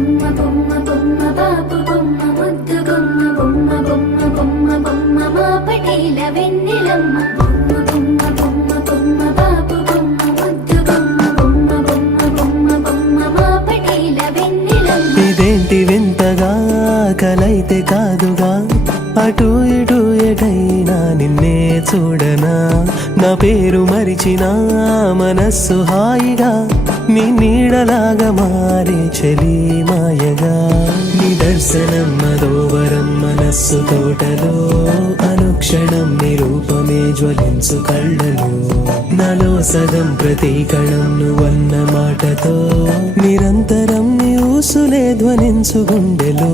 బొమ్మ బొమ్మ బొమ్మ బాబు బొమ్మ ముద్దు బొమ్మ బొమ్మ బొమ్మ బొమ్మ బొమ్మ మా పటేల వెన్నెలమ్మ బొమ్మ బొమ్మ బొమ్మ బొమ్మ బాబు బొమ్మ ముద్దు బొమ్మ బొమ్మ బొమ్మ బొమ్మ బొమ్మ మా పటేల వెన్నెలమ్మ. ఇదేంటి వింతగా కలైతే కాదుగా, అటు ఇటు ఎటైనా నిన్నే చూడనా, నా పేరు మరిచినా మనస్సు హాయిగా, నీ నీడలాగా మారే చలి మాయగా, నిదర్శనం మరోవరం మనస్సు తోటలో, అనుక్షణం నిరూపమే జ్వలించు కళ్ళలో, నాలో సగం ప్రతీకణం నువ్వన్న మాటతో, నిరంతరం నీ ఊసులే ధ్వనించు గుండెలో.